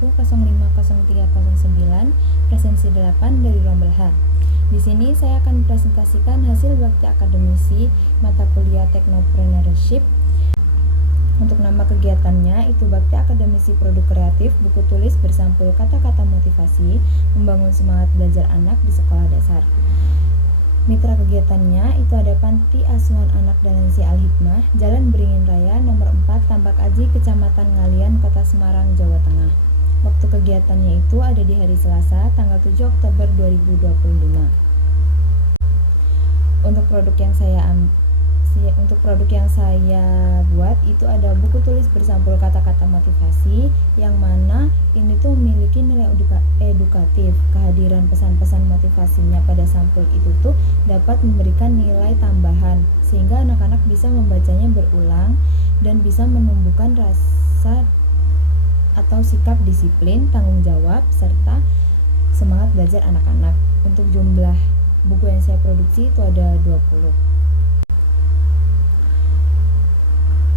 01050309 presensi 8 dari Rombel H. Di sini saya akan presentasikan hasil bakti akademisi mata kuliah Technopreneurship. Untuk nama kegiatannya itu bakti akademisi produk kreatif, buku tulis bersampul kata-kata motivasi, membangun semangat belajar anak di sekolah dasar. Mitra kegiatannya itu ada Panti Asuhan Anak dan Lansia Al-Hikmah, Jalan Beringin Raya, nomor 4, Tambak Aji, Kecamatan Ngalian, Kota Semarang, Jawa Tengah. Waktu kegiatannya itu ada di hari Selasa, tanggal 7 Oktober 2025. Untuk produk yang saya buat itu ada buku tulis bersampul kata-kata motivasi, yang mana ini tuh memiliki nilai edukatif. Kehadiran pesan-pesan motivasinya pada sampul itu tuh dapat memberikan nilai tambahan sehingga anak-anak bisa membacanya berulang dan bisa menumbuhkan rasa atau sikap disiplin, tanggung jawab, serta semangat belajar anak-anak. Untuk jumlah buku yang saya produksi itu ada 20.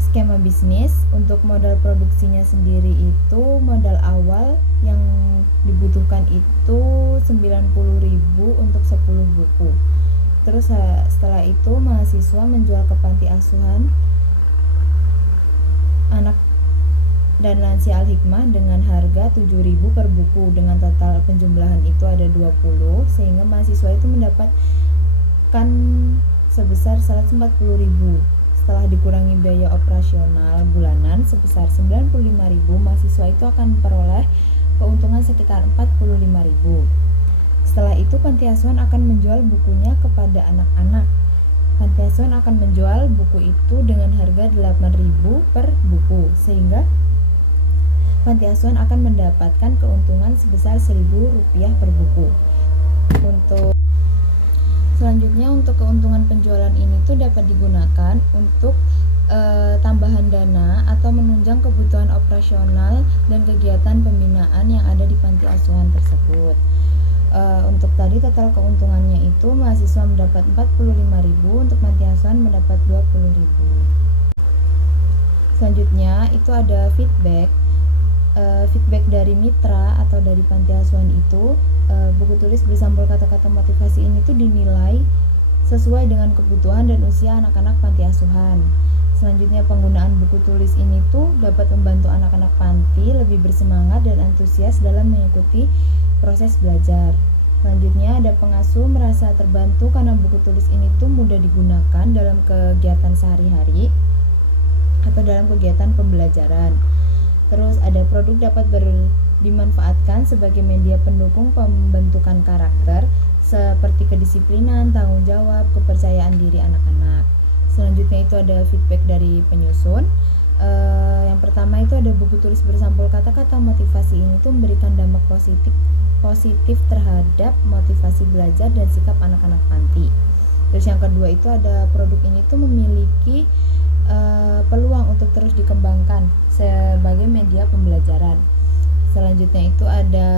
Skema bisnis untuk modal produksinya sendiri itu modal awal yang dibutuhkan itu 90.000 untuk 10 buku. Terus setelah itu mahasiswa menjual ke panti asuhan anak dan lansia Al-Hikmah dengan harga 7.000 per buku, dengan total penjumlahan itu ada 20, sehingga mahasiswa itu mendapatkan sebesar 140.000. Setelah dikurangi biaya operasional bulanan sebesar 95.000, mahasiswa itu akan memperoleh keuntungan sekitar 45.000. Setelah itu panti asuhan akan menjual bukunya kepada anak-anak. Panti asuhan akan menjual buku itu dengan harga 8.000 per buku, sehingga panti asuhan akan mendapatkan keuntungan sebesar 1.000 rupiah per buku. Selanjutnya untuk keuntungan penjualan ini tuh dapat digunakan untuk tambahan dana atau menunjang kebutuhan operasional dan kegiatan pembinaan yang ada di panti asuhan tersebut. Untuk tadi total keuntungannya itu mahasiswa mendapat 45.000, untuk panti asuhan mendapat 20.000. Selanjutnya itu ada feedback dari mitra atau dari panti asuhan itu. Buku tulis bersampul kata-kata motivasi ini tuh dinilai sesuai dengan kebutuhan dan usia anak-anak panti asuhan. Selanjutnya penggunaan buku tulis ini tuh dapat membantu anak-anak panti lebih bersemangat dan antusias dalam mengikuti proses belajar. Selanjutnya ada pengasuh merasa terbantu karena buku tulis ini tuh mudah digunakan dalam kegiatan sehari-hari atau dalam kegiatan pembelajaran. Terus ada produk dapat dimanfaatkan sebagai media pendukung pembentukan karakter seperti kedisiplinan, tanggung jawab, kepercayaan diri anak-anak. Selanjutnya itu ada feedback dari penyusun. Yang pertama itu ada buku tulis bersampul kata-kata motivasi ini tuh memberikan dampak positif terhadap motivasi belajar dan sikap anak-anak panti. Terus yang kedua itu ada produk ini tuh memiliki peluang untuk terus dikembangkan sebagai media pembelajaran. Selanjutnya itu ada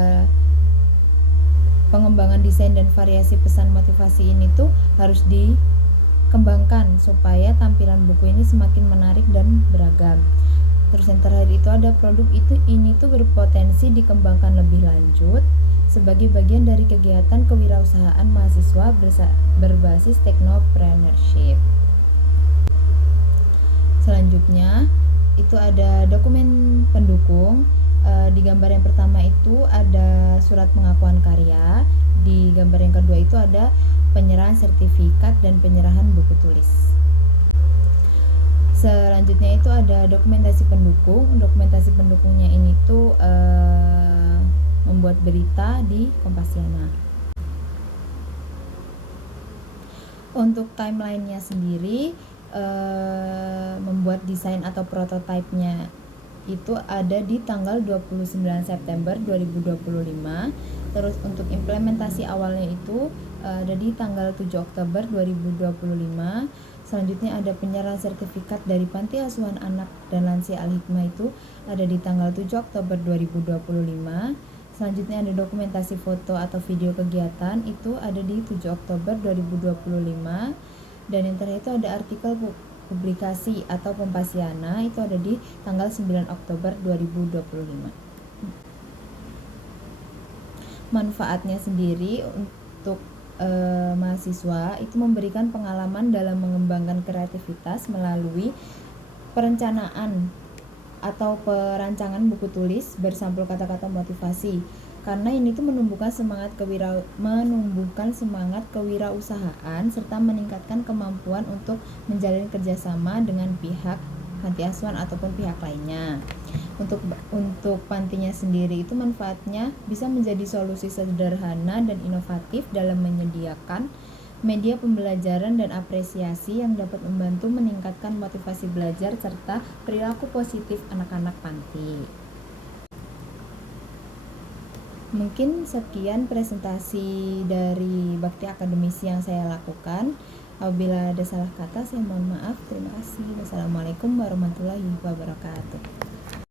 pengembangan desain dan variasi pesan motivasi ini tuh harus dikembangkan supaya tampilan buku ini semakin menarik dan beragam. Terus yang terakhir itu ada produk ini tuh berpotensi dikembangkan lebih lanjut sebagai bagian dari kegiatan kewirausahaan mahasiswa berbasis Technopreneurship. Selanjutnya itu ada dokumen pendukung. Di gambar yang pertama itu ada surat pengakuan karya. Di gambar yang kedua itu ada penyerahan sertifikat dan penyerahan buku tulis. Selanjutnya itu ada dokumentasi pendukung. Dokumentasi pendukungnya ini tuh membuat berita di Kompasiana. Untuk timelinenya sendiri, membuat desain atau prototipenya itu ada di tanggal 29 September 2025. Terus untuk implementasi awalnya itu ada di tanggal 7 Oktober 2025. Selanjutnya ada penyerahan sertifikat dari Panti Asuhan Anak dan Lansia Al-Hikmah itu ada di tanggal 7 Oktober 2025. Selanjutnya ada dokumentasi foto atau video kegiatan itu ada di 7 Oktober 2025. Dan yang terakhir itu ada artikel publikasi atau Kompasiana itu ada di tanggal 9 Oktober 2025. Manfaatnya sendiri untuk mahasiswa itu memberikan pengalaman dalam mengembangkan kreativitas melalui perencanaan atau perancangan buku tulis bersampul kata-kata motivasi, karena ini tuh menumbuhkan semangat kewirausahaan serta meningkatkan kemampuan untuk menjalin kerjasama dengan pihak panti asuhan ataupun pihak lainnya. Untuk pantinya sendiri itu manfaatnya bisa menjadi solusi sederhana dan inovatif dalam menyediakan media pembelajaran dan apresiasi yang dapat membantu meningkatkan motivasi belajar serta perilaku positif anak-anak panti. Mungkin sekian presentasi dari Bakti Akademisi yang saya lakukan. Apabila ada salah kata, saya mohon maaf. Terima kasih. Wassalamualaikum warahmatullahi wabarakatuh.